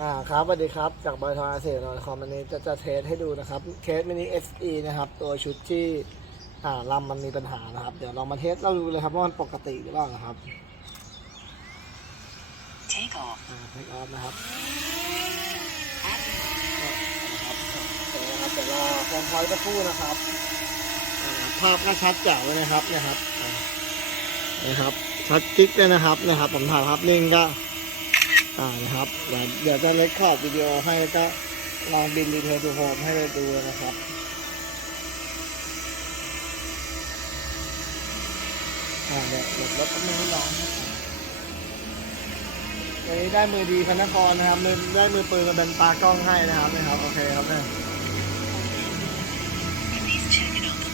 อ่าครับสวัสดีครับ จากบอยทออาเซียนคอมวันนี้จะจะเทสให้ดูนะครับเคสมินิ SE นะครับ ตัวชุดที่อ่าลำมันมีปัญหานะครับ เดี๋ยวลองมาเทสเราดูเลยครับว่ามันปกติหรือเปล่านะครับ Take off. อ่าเทคออฟนะครับ At the moment. นะครับโอเคนะครับเดี๋ยวรอความพอยสักครู่นะครับอ่าภาพก็ชัดแจ๋วเลยนะครับเนะครับอ่านะครับชัดจิ๊กเลยนะครับนะครับผมถ่ายภาพนิ่งก็ อ่านะครับ เดี๋ยวจะเล็กคอร์ดวิดีโอให้แล้วก็ลองบินรีเทลทูโฮมให้ไปดูนะครับอ่าเดี๋ยวรถมือให้ร้องวันนี้ได้มือดีพระนครนะครับมือได้มือปืนมาเป็นตากล้องให้นะครับนะครับ โอเคครับเนี่ย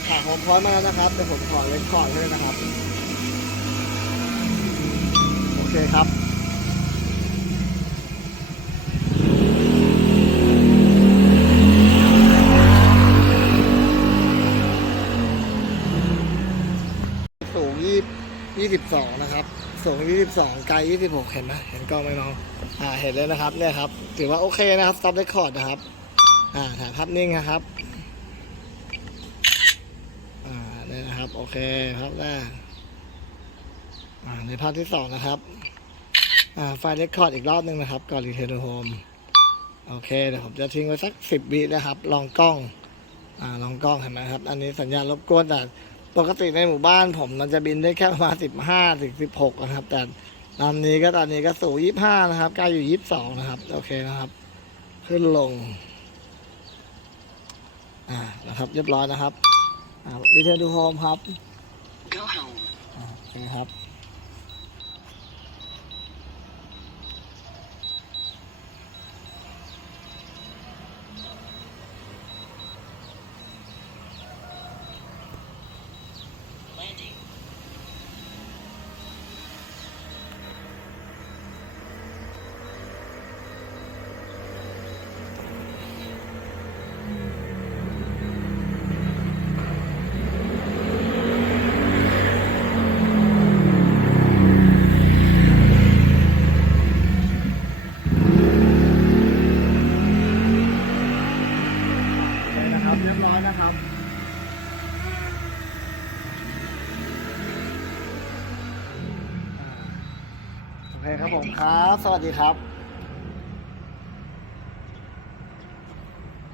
อ่าผมพร้อมมาแล้วนะครับเดี๋ยวผมขอเล็กคอดให้นะครับ โอเคครับ 22 นะครับ สูง 22 ไกล 26 เห็นไหมเห็นกล้องไหมน้อง อ่า เห็นเลยนะครับ เนี่ยครับ ถือว่าโอเคนะครับซับเรคคอร์ดนะครับ อ่า ถ่ายภาพนิ่งนะครับ อ่า เนี่ยนะครับ โอเคภาพแรก อ่า ในภาพที่ 2 นะครับ อ่า ไฟล์เรคคอร์ดอีกรอบนึงนะครับ ก่อนรีเทนโฮมโอเค เดี๋ยวผมจะทิ้งไว้สัก 10 วินะครับ ลองกล้อง อ่า ลองกล้องเห็นไหมครับ อันนี้สัญญาณรบกวนแต่ ปกติในหมู่บ้านผมมันจะบินได้แค่ประมาณสิบห้าถึงสิบหกนะครับ แต่ลำนี้ก็ตอนนี้ก็สูงยี่ห้านะครับใกล้อยู่ยี่สิบสองนะครับ โอเคนะครับ ขึ้นลง อ่านะครับ เรียบร้อยนะครับ อ่าดีเทลดูโฮมครับ Go home. อ่าโอเคครับ เรียบร้อยนะครับโอเคครับผมครับ สวัสดีครับ